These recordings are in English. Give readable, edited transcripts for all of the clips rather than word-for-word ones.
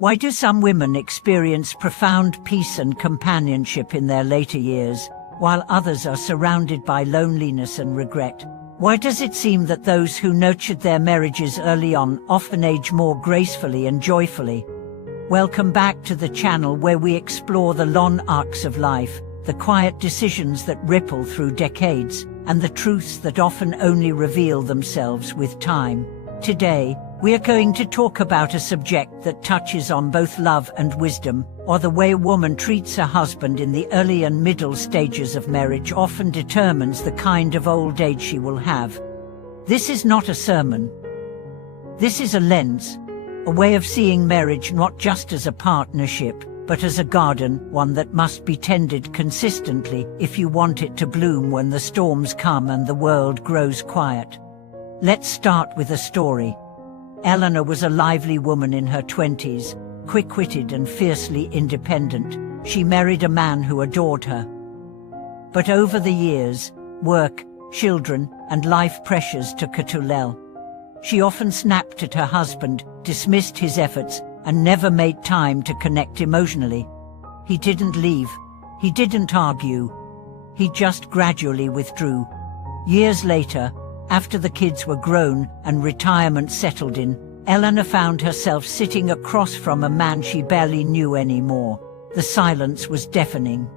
Why do some women experience profound peace and companionship in their later years, while others are surrounded by loneliness and regret? Why does it seem that those who nurtured their marriages early on often age more gracefully and joyfully? Welcome back to the channel where we explore the long arcs of life, the quiet decisions that ripple through decades, and the truths that often only reveal themselves with time. Today, we are going to talk about a subject that touches on both love and wisdom, or the way a woman treats her husband in the early and middle stages of marriage often determines the kind of old age she will have. This is not a sermon. This is a lens, a way of seeing marriage not just as a partnership, but as a garden, one that must be tended consistently if you want it to bloom when the storms come and the world grows quiet. Let's start with a story. Eleanor was a lively woman in her 20s, quick-witted and fiercely independent. She married a man who adored her. But over the years, work, children, and life pressures took her to hell. She often snapped at her husband, dismissed his efforts, and never made time to connect emotionally. He didn't leave. He didn't argue. He just gradually withdrew. Years later, after the kids were grown and retirement settled in, Eleanor found herself sitting across from a man she barely knew anymore. The silence was deafening.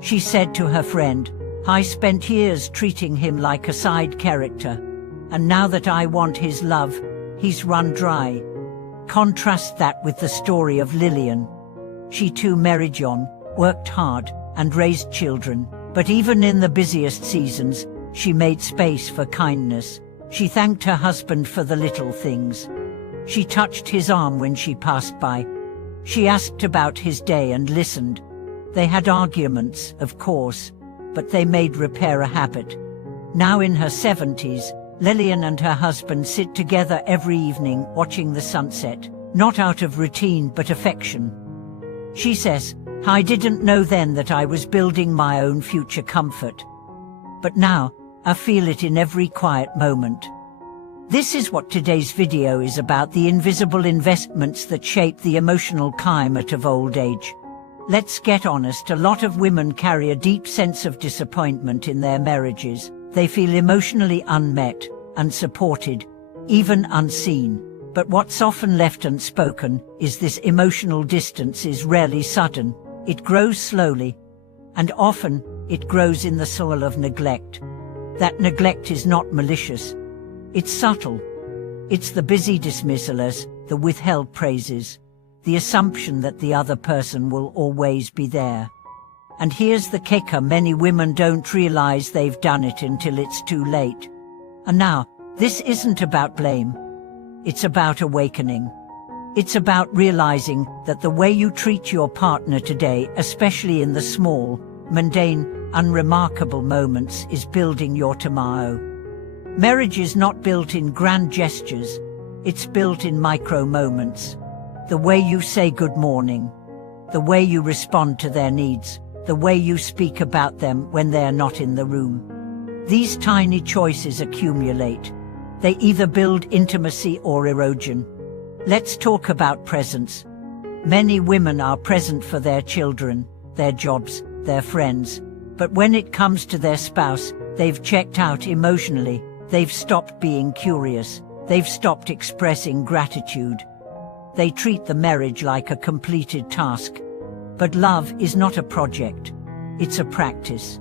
She said to her friend, "I spent years treating him like a side character, and now that I want his love, he's run dry." Contrast that with the story of Lillian. She too married young, worked hard, and raised children, but even in the busiest seasons, she made space for kindness. She thanked her husband for the little things. She touched his arm when she passed by. She asked about his day and listened. They had arguments, of course, but they made repair a habit. Now in her 70s, Lillian and her husband sit together every evening watching the sunset, not out of routine but affection. She says, "I didn't know then that I was building my own future comfort. But now, I feel it in every quiet moment." This is what today's video is about: the invisible investments that shape the emotional climate of old age. Let's get honest, a lot of women carry a deep sense of disappointment in their marriages. They feel emotionally unmet, unsupported, even unseen. But what's often left unspoken is this emotional distance is rarely sudden. It grows slowly, and often it grows in the soil of neglect. That neglect is not malicious. It's subtle. It's the busy dismissals, the withheld praises, the assumption that the other person will always be there. And here's the kicker: many women don't realize they've done it until it's too late. And now, this isn't about blame. It's about awakening. It's about realizing that the way you treat your partner today, especially in the small, mundane, unremarkable moments, is building your tomorrow. Marriage is not built in grand gestures. It's built in micro moments. The way you say good morning, the way you respond to their needs, the way you speak about them when they're not in the room. These tiny choices accumulate. They either build intimacy or erosion. Let's talk about presence. Many women are present for their children, their jobs, their friends. But when it comes to their spouse, they've checked out emotionally. They've stopped being curious. They've stopped expressing gratitude. They treat the marriage like a completed task. But love is not a project. It's a practice.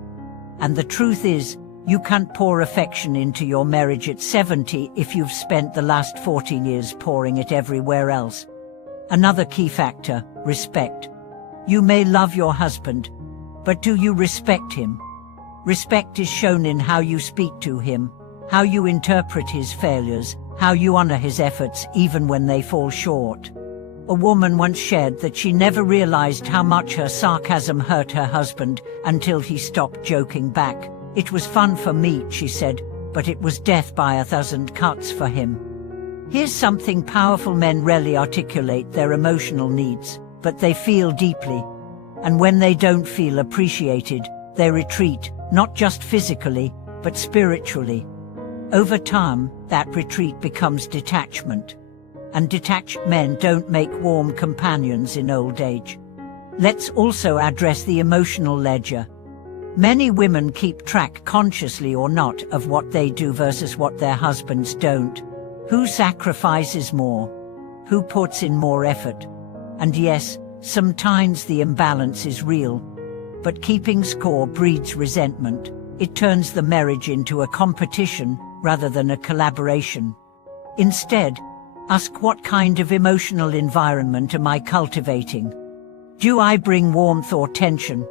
And the truth is, you can't pour affection into your marriage at 70 if you've spent the last 40 years pouring it everywhere else. Another key factor: respect. You may love your husband, but do you respect him? Respect is shown in how you speak to him, how you interpret his failures, how you honor his efforts even when they fall short. A woman once shared that she never realized how much her sarcasm hurt her husband until he stopped joking back. "It was fun for me," she said, "but it was death by 1,000 cuts for him." Here's something powerful: men rarely articulate their emotional needs, but they feel deeply. And when they don't feel appreciated, they retreat, not just physically, but spiritually. Over time, that retreat becomes detachment. and detached men don't make warm companions in old age. Let's also address the emotional ledger. Many women keep track, consciously or not, of what they do versus what their husbands don't. Who sacrifices more? Who puts in more effort? And yes, sometimes the imbalance is real. But keeping score breeds resentment. It turns the marriage into a competition rather than a collaboration. Instead, ask, what kind of emotional environment am I cultivating? Do I bring warmth or tension?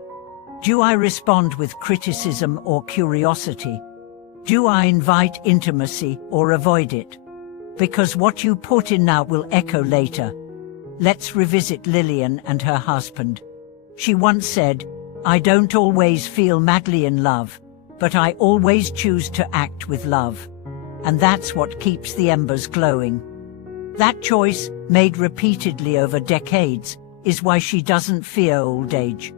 Do I respond with criticism or curiosity? Do I invite intimacy or avoid it? Because what you put in now will echo later. Let's revisit Lillian and her husband. She once said, "I don't always feel madly in love, but I always choose to act with love." And that's what keeps the embers glowing. That choice, made repeatedly over decades, is why she doesn't fear old age.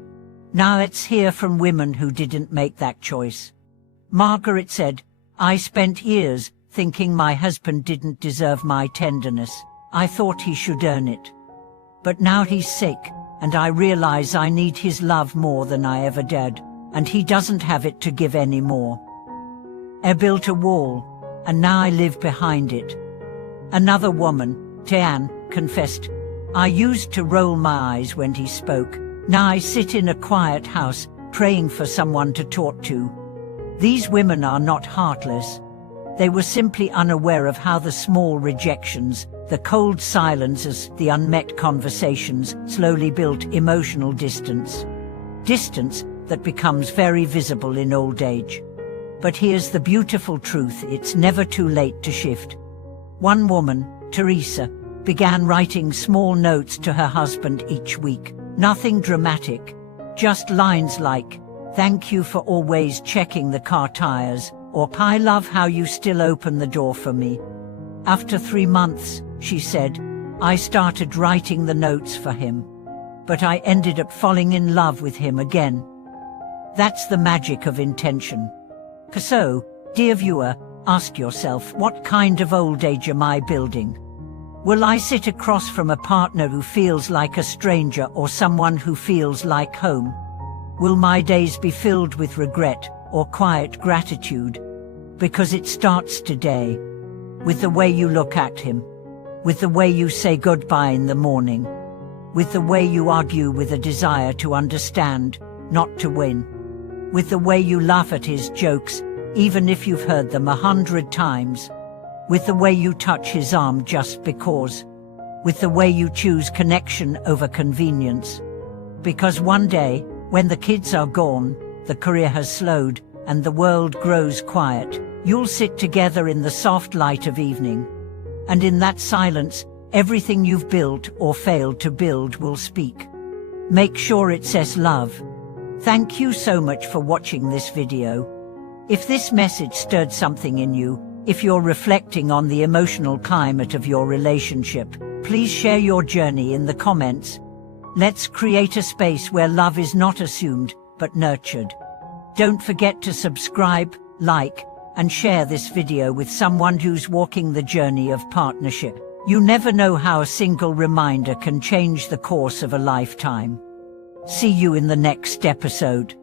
Now let's hear from women who didn't make that choice. Margaret said, "I spent years thinking my husband didn't deserve my tenderness. I thought he should earn it. But now he's sick, and I realize I need his love more than I ever did, and he doesn't have it to give anymore. I built a wall, and now I live behind it." Another woman, Tian, confessed, "I used to roll my eyes when he spoke. Now I sit in a quiet house, praying for someone to talk to." These women are not heartless. They were simply unaware of how the small rejections, the cold silences, the unmet conversations slowly built emotional distance. Distance that becomes very visible in old age. But here's the beautiful truth: it's never too late to shift. One woman, Teresa, began writing small notes to her husband each week. Nothing dramatic, just lines like, "Thank you for always checking the car tires," or "I love how you still open the door for me." After 3 months, she said, "I started writing the notes for him. But I ended up falling in love with him again." That's the magic of intention. So, dear viewer, ask yourself, what kind of old age am I building? Will I sit across from a partner who feels like a stranger or someone who feels like home? Will my days be filled with regret or quiet gratitude? Because it starts today, with the way you look at him, with the way you say goodbye in the morning, with the way you argue with a desire to understand, not to win, with the way you laugh at his jokes, even if you've heard them 100 times, with the way you touch his arm just because, with the way you choose connection over convenience. Because one day, when the kids are gone, the career has slowed, and the world grows quiet, you'll sit together in the soft light of evening. And in that silence, everything you've built or failed to build will speak. Make sure it says love. Thank you so much for watching this video. If this message stirred something in you, if you're reflecting on the emotional climate of your relationship, please share your journey in the comments. Let's create a space where love is not assumed, but nurtured. Don't forget to subscribe, like, and share this video with someone who's walking the journey of partnership. You never know how a single reminder can change the course of a lifetime. See you in the next episode.